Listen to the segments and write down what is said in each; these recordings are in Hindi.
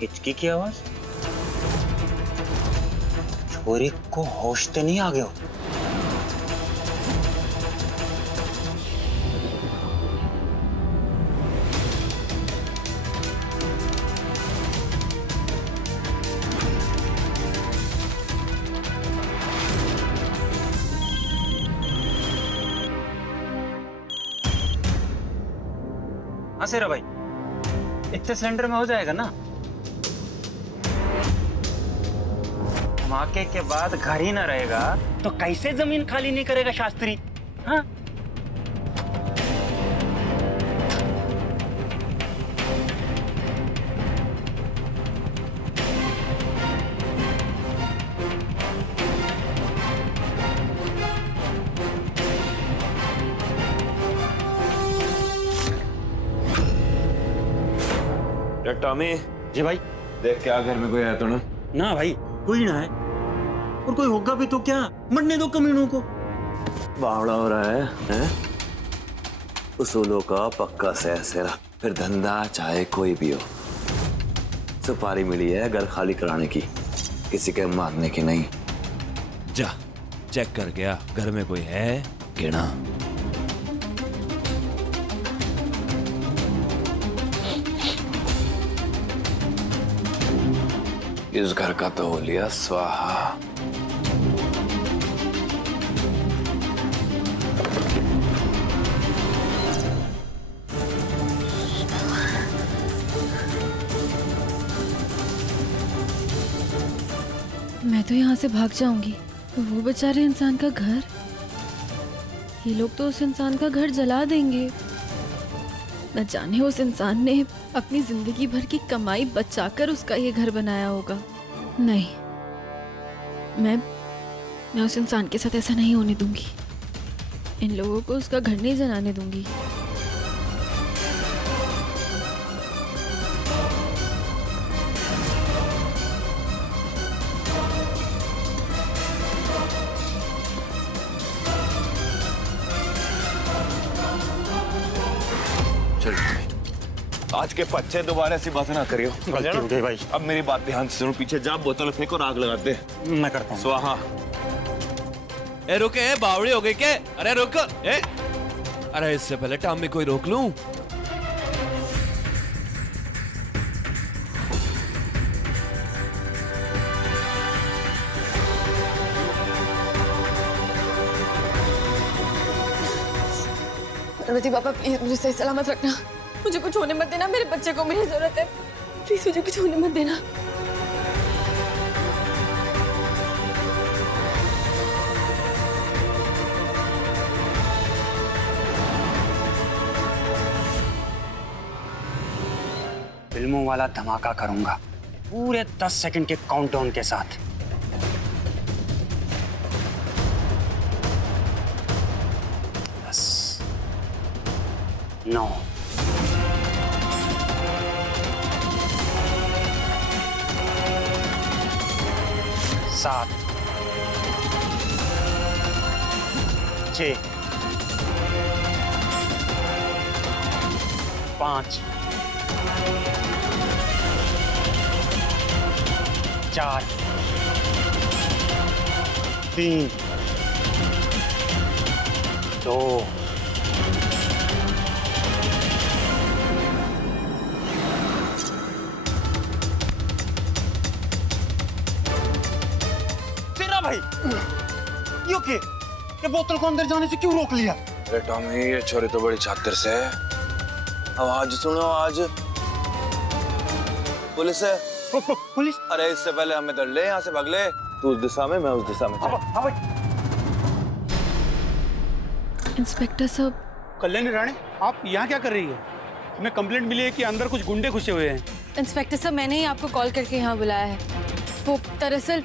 हिचकी की आवाज। छोरी को होश तो नहीं आ गया? हाँ सेरा भाई, इतने सिलेंडर में हो जाएगा ना? धमाके के बाद घर ही ना रहेगा तो कैसे जमीन खाली नहीं करेगा शास्त्री? हाँ? टॉमी जी भाई। देख क्या घर में कोई आया तो ना? ना भाई, कोई ना है। और कोई होगा भी तो क्या, मरने दो कमीनों को। बावड़ा हो रहा है? उसूलों का पक्का सेरा, फिर धंधा चाहे कोई भी हो। सुपारी मिली है घर खाली कराने की, किसी के मारने की नहीं। जा चेक कर गया घर में कोई है गिना। इस घर का तो हो लिया स्वाहा। मैं तो यहाँ से भाग जाऊंगी। वो बेचारे इंसान का घर, ये लोग तो उस इंसान का घर जला देंगे। न जाने उस इंसान ने अपनी जिंदगी भर की कमाई बचाकर उसका ये घर बनाया होगा। नहीं, मैं उस इंसान के साथ ऐसा नहीं होने दूंगी। इन लोगों को उसका घर नहीं जलाने दूंगी। आज के बच्चे दोबारा ऐसी बात ना करियो। गलती हो गई भाई। अब मेरी बात ध्यान से सुनो, पीछे जा, बोतल फेंक और आग लगा दे। मैं करता हूँ। स्वाहा। ए रुके, ए बावड़ी हो गई क्या? अरे रुक, ए अरे इससे पहले टॉमी कोई रोक लूं। पार्वती पापा प्लीज मुझे सही सलामत रखना। मुझे कुछ होने मत देना, मेरे बच्चे को मेरी जरूरत है। प्लीज मुझे कुछ होने मत देना। फिल्मों वाला धमाका करूंगा पूरे 10 सेकंड के काउंटडाउन के साथ। 10, 9, 7, 6, 5, 4, 3, 2, तेरा भाई यो के ये बोतल को अंदर जाने से क्यों रोक लिया? अरे टॉमी, ये छोरी तो बड़ी चातर से है। आवाज सुनो, आवाज। पुलिस है। पुलिस? अरे इससे पहले हमें धर ले, यहाँ से भाग ले। तू उस दिशा में, मैं उस दिशा में। इंस्पेक्टर साहब। कल्याणी राणे, आप यहाँ क्या कर रही है? हमें कंप्लेंट मिली है कि अंदर कुछ गुंडे घुसे हुए हैं। इंस्पेक्टर साहब, मैंने ही आपको कॉल करके यहाँ बुलाया है। वो दरअसल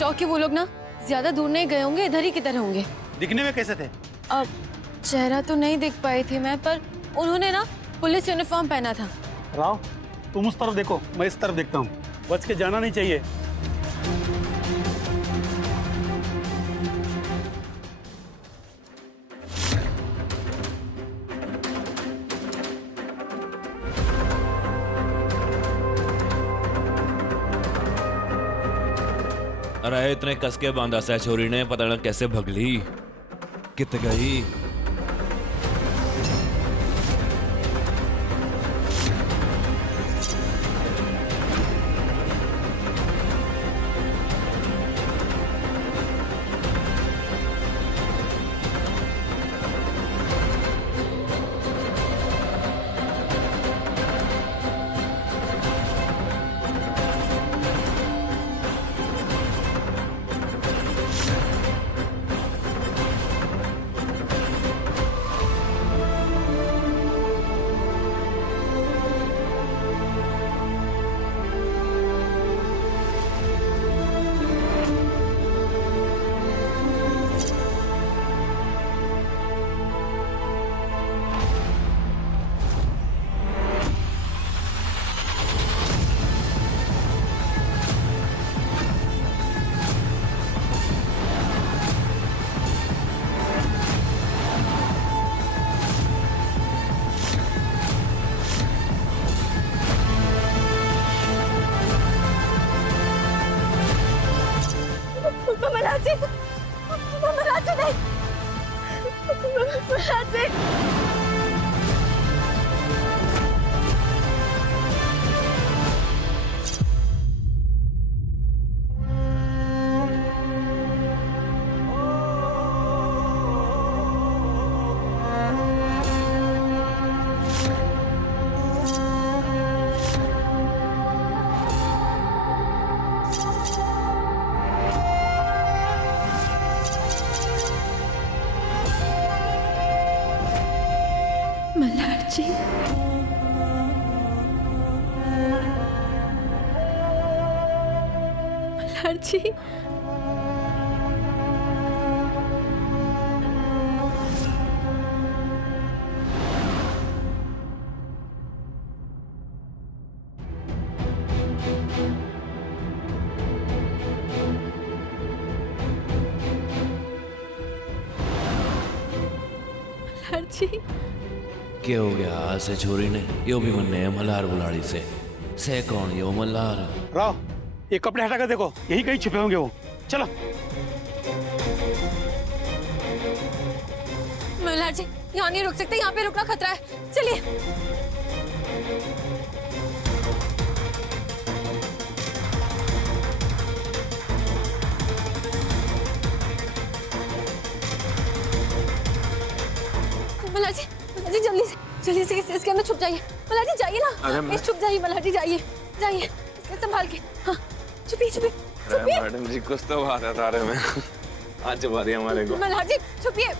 श्योर कि वो लोग ना ज्यादा दूर नहीं गए होंगे, इधर ही किधर होंगे। दिखने में कैसे थे? अब चेहरा तो नहीं देख पाई थी मैं, पर उन्होंने ना पुलिस यूनिफॉर्म पहना था। राव, तुम उस तरफ देखो, मैं इस तरफ देखता हूँ। बच के जाना नहीं चाहिए। अरे इतने कस के बांधा सा छोरी ने, पता ना कैसे भगली, कित गई। मलाजी, मलाजी नहीं, मलाजी। मल्हार जी, मल्हार जी, मल्हार जी। क्या हो गया से छोरी ने? यो भी मन्ने मल्हार बुलाड़ी से कौन यो मल्हार? राव, ये कपड़े हटा कर देखो, यही कहीं छुपे होंगे वो। चलो। मल्हार जी, यहाँ नहीं रुक सकते, यहाँ पे रुकना खतरा है। चलिए। मल्हार जी, जल्दी से इसके अंदर छुप जाइए। मल्हार जी जाइए ना, छुप जाइए मल्हार जी, जाइए इसके संभाल के। हाँ, छुपिए। मैडम जी कुछ तो बात है तारे में। आज छुपा दिया हमारे को। मल्हार जी छुपिए।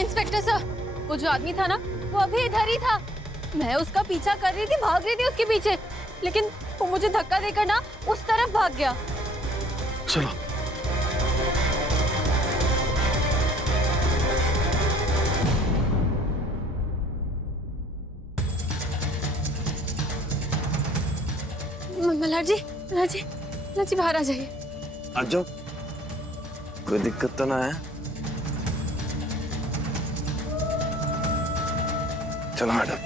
इंस्पेक्टर सर, वो जो आदमी था ना, वो अभी इधर ही था। मैं उसका पीछा कर रही थी, भाग रही थी उसके पीछे, लेकिन वो मुझे धक्का देकर ना उस तरफ भाग गया। चलो। मल्हार जी बाहर आ जाइए। आ जाओ, कोई दिक्कत तो ना है? चलो मैडम।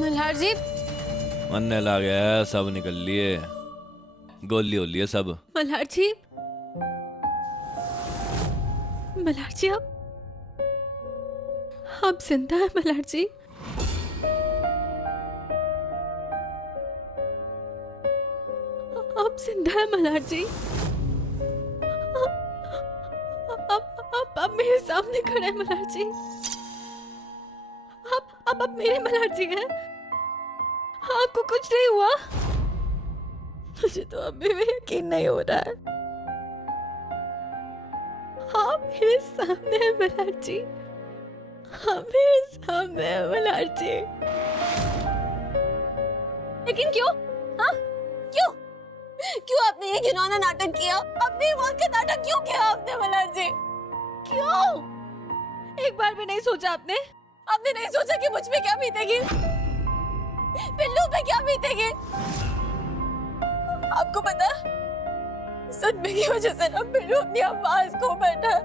मल्हार जी, मन्ने ला गया, सब निकल लिए, गोली हो लिए सब। मल्हार जी आप जिंदा है मल्हार जी? आप जिंदा है मल्हार जी? आप मेरे सामने खड़े हैं मल्हार जी। आप मेरे मल्हार जी हैं? आपको कुछ नहीं हुआ? मुझे तो अभी भी यकीन नहीं हो रहा है। मेरे सामने है मल्हार जी। हाँ, मेरे सामने है मल्हार जी। लेकिन क्यों? हाँ, क्यों? क्यों आपने ये घिनौना नाटक किया? अपनी मौत का नाटक क्यों किया आपने मल्हार जी? क्यों? एक बार भी नहीं सोचा आपने? आपने नहीं सोचा कि मुझ पे क्या बीतेगी, पिल्लू पे क्या बीतेगी? आपको पता, सदमे की वजह से ना पिल्लू अपनी आवाज खो बैठा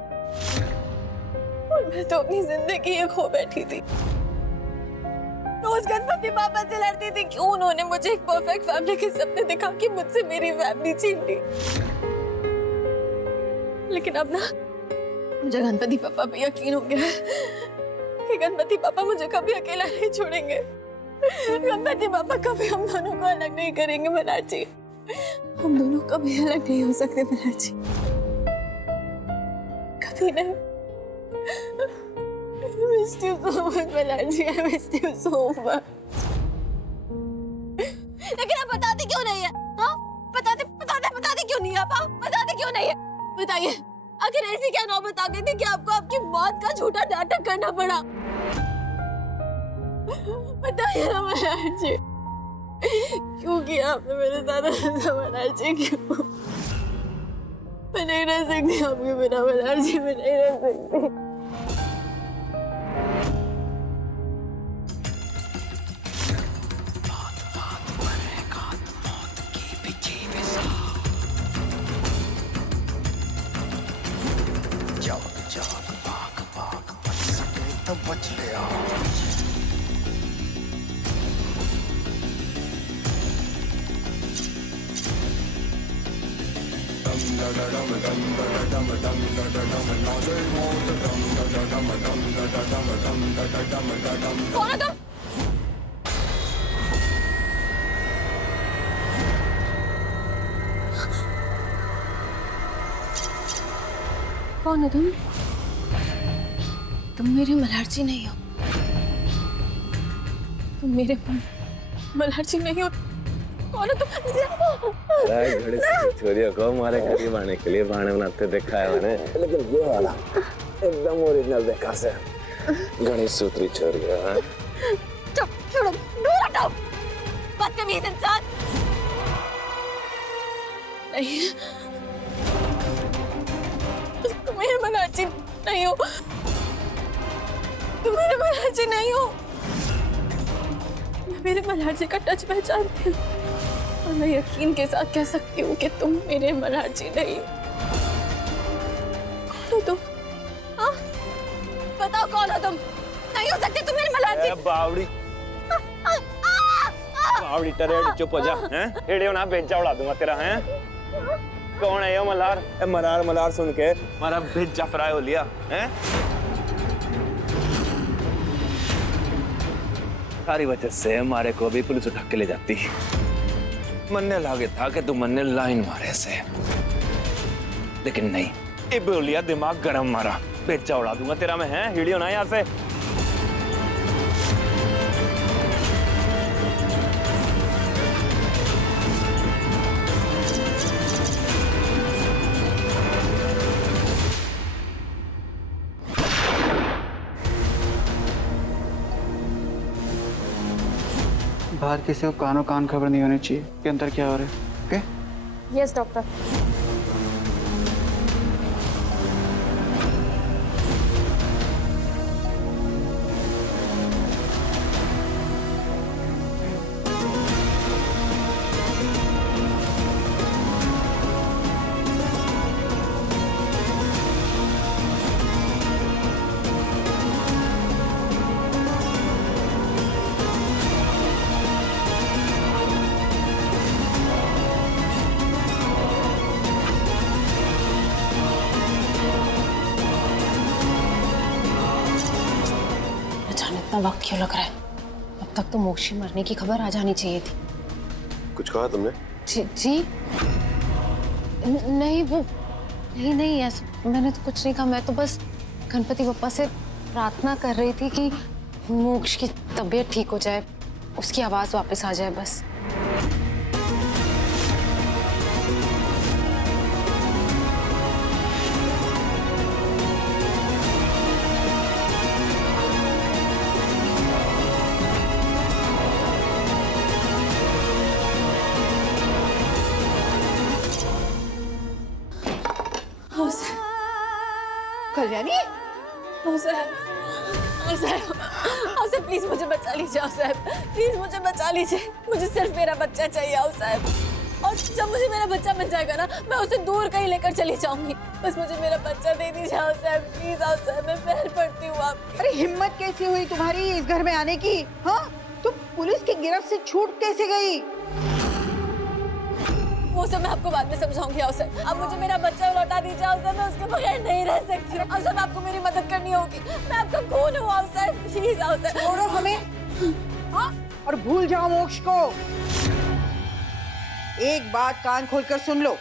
और मैं तो अपनी जिंदगी ही खो बैठी थी। रोज गणपति पापा से लड़ती थी क्यों उन्होंने मुझे एक परफेक्ट फैमिली के सपने दिखा कि मुझसे मेरी फैमिली छीन ली। लेकिन अब ना मुझे गणपति पापा पे यकीन हो गया कि गणपति पापा मुझे कभी अकेला नहीं छोड़ेंगे। गणपति पापा कभी हम दोनों को अलग नहीं करेंगे मल्हार जी। हम दोनों कभी अलग नहीं हो सकते मल्हार जी, कभी नहीं। I missed you so much, Malhar ji. I missed you so much. लेकिन आप बताते क्यों नहीं है? हाँ? बताते क्यों नहीं है आप? बताते क्यों नहीं है? बताइए, आखिर ऐसी क्या नौबत आ गई थी कि आपको आपकी मौत का झूठा नाटक करना पड़ा? बताइए ना मल्हार जी, क्यों किया आपने मेरे साथ ऐसा मल्हार जी? क्यों? मैं नहीं रह सकती आपके बिना मल्हार जी, मैं नहीं रह सकती। कौन है तुम? कौन है तुम? तुम मेरे मल्हार जी नहीं हो। तुम मेरे मल्हार जी नहीं हो। कौन है तुम? घड़ी छोरियों को हमारे करीब आने के लिए बहाने बनाते देखा है मैंने, लेकिन ये वाला एकदम ओरिजिनल देखा से गणेश सूत्री छोरिया है। चुप, छोड़ो, दूर हटो, बदतमीज इंसान। नहीं, तुम मेरे मल्हार जी नहीं हो। तुम मेरे मल्हार जी नहीं हो। मैं मेरे मल्हार जी का टच पहचानती हूँ और मैं यकीन के साथ कह सकती हूँ कि तुम मेरे मल्हार जी नहीं हो। कौन हो तुम? हाँ? बताओ कौन हो तुम? नहीं हो सकते तुम मेरे मल्हार जी। बावड़ी बावड़ी टरेड चुप हो जा, हैं? हेड़े ना भेजा उड़ा दूंगा तेरा, हैं? कौन है ये मल्हार? मल्हार मल्हार सुन के हमारा भेजा फ्राई हो लिया, हैं? सारी वजह से हमारे को भी पुलिस उठा के ले जाती। मन्ने लागे था कि तू मन्ने लाइन मारे से, लेकिन नहीं, ये बोलिया दिमाग गरम मारा, भेजा उड़ा दूंगा तेरा मैं, हैं? हिड़ियो ना यहाँ से। बाहर किसी को कानो कान खबर नहीं होनी चाहिए कि अंदर क्या हो रहा है। ओके? Yes doctor. इतना वक्त क्यों लग रहा है? अब तक तो मोक्षी मरने की खबर आ जानी चाहिए थी। कुछ कहा तुमने? जी नहीं, वो नहीं ऐसा मैंने तो कुछ नहीं कहा। मैं तो बस गणपति बप्पा से प्रार्थना कर रही थी कि मोक्ष की तबीयत ठीक हो जाए, उसकी आवाज वापस आ जाए बस। कल्याणी, साहब प्लीज मुझे बचा लीजिए साहब, प्लीज मुझे बचा लीजिए, मुझे सिर्फ मेरा बच्चा चाहिए साहब। और जब मुझे मेरा बच्चा मिल जाएगा ना, मैं उसे दूर कहीं लेकर चली जाऊंगी। बस मुझे मेरा बच्चा दे दीजिए साहब, प्लीज साहब, मैं पैर पड़ती हूँ आप। अरे हिम्मत कैसी हुई तुम्हारी इस घर में आने की? हाँ, तुम पुलिस की गिरफ्त से छूट कैसे गई? वो सब मैं आपको बाद में समझाऊंगी साहब। अब मुझे मेरा बच्चा लौटा दीजिए साहब, मैं उसके बगैर नहीं रह सकती हूँ साहब। आपको मेरी मदद करनी होगी, मैं आपका खून हूँ साहब, प्लीज साहब। छोड़ो हमें, हाँ, और भूल जाओ मोक्ष को। एक बात कान खोलकर सुन लो,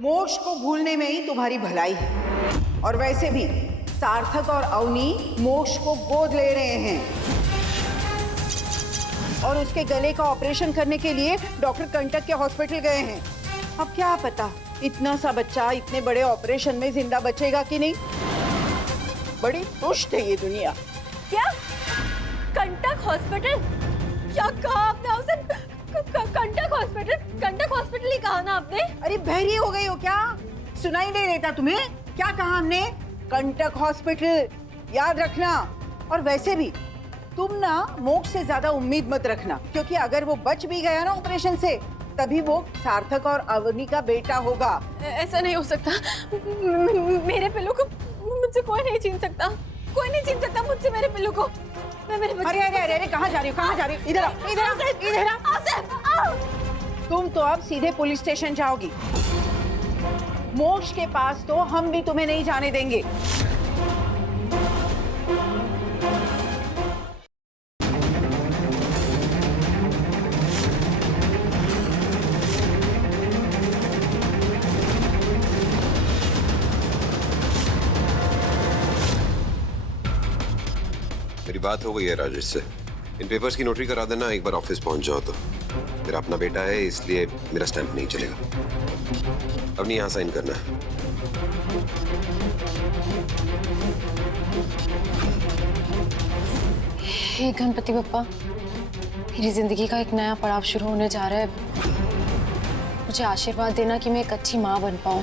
मोक्ष को भूलने में ही तुम्हारी भलाई है। और वैसे भी सार्थक और अवनी मोक्ष को गोद ले रहे हैं और उसके गले का ऑपरेशन करने के लिए डॉक्टर कंटक के हॉस्पिटल गए हैं। अब क्या पता इतना सा बच्चा इतने बड़े ऑपरेशन में जिंदा बचेगा कि नहीं। बड़ी दुष्ट है ये दुनिया। क्या कंटक हॉस्पिटल? क्या कहा आपने उसे? कंटक हॉस्पिटल? कंटक हॉस्पिटल ही कहा ना आपने? अरे बहरी हो गई हो क्या? सुनाई नहीं देता तुम्हें? क्या कहा हमने? कंटक हॉस्पिटल, याद रखना। और वैसे भी तुम ना मोक्ष से ज्यादा उम्मीद मत रखना, क्योंकि अगर वो बच भी गया ना ऑपरेशन से, तभी वो सार्थक और अवनी का बेटा होगा। ऐसा नहीं हो सकता। मेरे पिल्लू को मुझसे कोई नहीं छीन सकता, कोई नहीं छीन सकता मुझसे मेरे पिल्लू को। मैं मेरे बच्चे। अरे अरे अरे अरे, कहाँ जा रही हो? कहाँ जा रही हो? इधर आओ, इधर आओ, इधर आओ। तुम तो अब सीधे पुलिस स्टेशन जाओगी। मोक्ष के पास तो हम भी तुम्हें नहीं जाने देंगे। मेरी बात हो गई है राजेश से, इन पेपर्स की नोटरी करा देना। एक बार ऑफिस पहुंच जाओ तो। मेरा अपना बेटा है, इसलिए मेरा स्टैंप नहीं चलेगा। अब नहीं यहाँ साइन करना है। हे गणपति बप्पा, मेरी जिंदगी का एक नया पड़ाव शुरू होने जा रहा है। मुझे आशीर्वाद देना कि मैं एक अच्छी माँ बन पाऊं।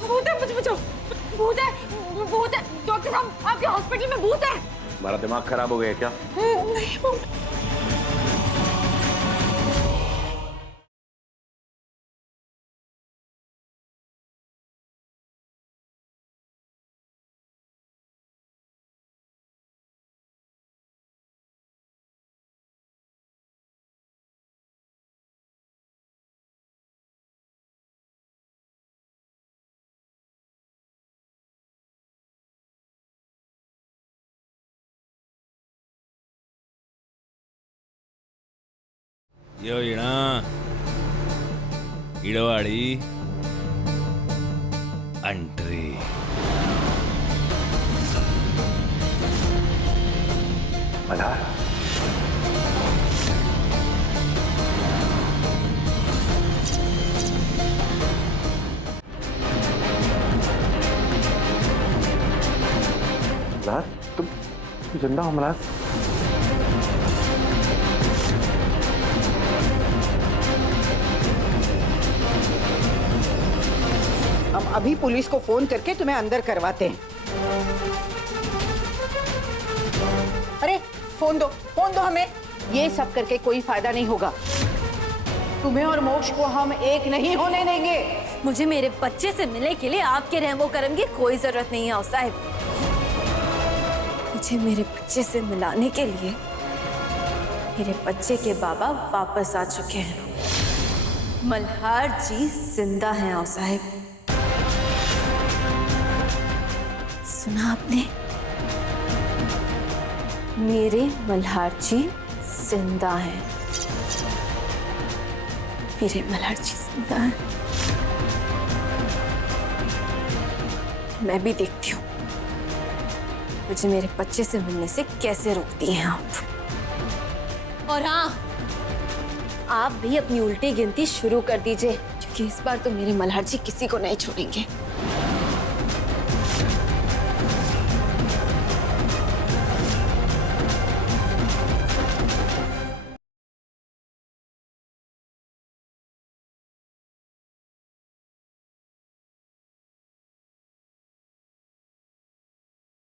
भूत है, मुझे बचाओ। भूत है, डॉक्टर साहब, आपके हॉस्पिटल में भूत है। हमारा दिमाग खराब हो गया क्या? नहीं भूत। यो इणा इडवाड़ी अंट्री मल्हार, तुम जिंदा हो मल्हार? हम अभी पुलिस को फोन करके तुम्हें अंदर करवाते हैं। अरे फोन दो हमें। ये सब करके कोई फायदा नहीं होगा। तुम्हें और मोक्ष को हम एक नहीं होने देंगे। मुझे मेरे बच्चे से मिलने के लिए आपके रहमो करम की कोई जरूरत नहीं है साहब। मुझे मेरे बच्चे से मिलाने के लिए मेरे बच्चे के बाबा वापस आ चुके हैं। मल्हार जी जिंदा हैं साहब। सुना आपने? मेरे मल्हार जी जिंदा हैं। मेरे मल्हार जी जिंदा हैं। मैं भी देखती हूँ मुझे मेरे बच्चे से मिलने से कैसे रोकती हैं आप। और हाँ, आप भी अपनी उल्टी गिनती शुरू कर दीजिए, क्योंकि इस बार तो मेरे मल्हार जी किसी को नहीं छोड़ेंगे।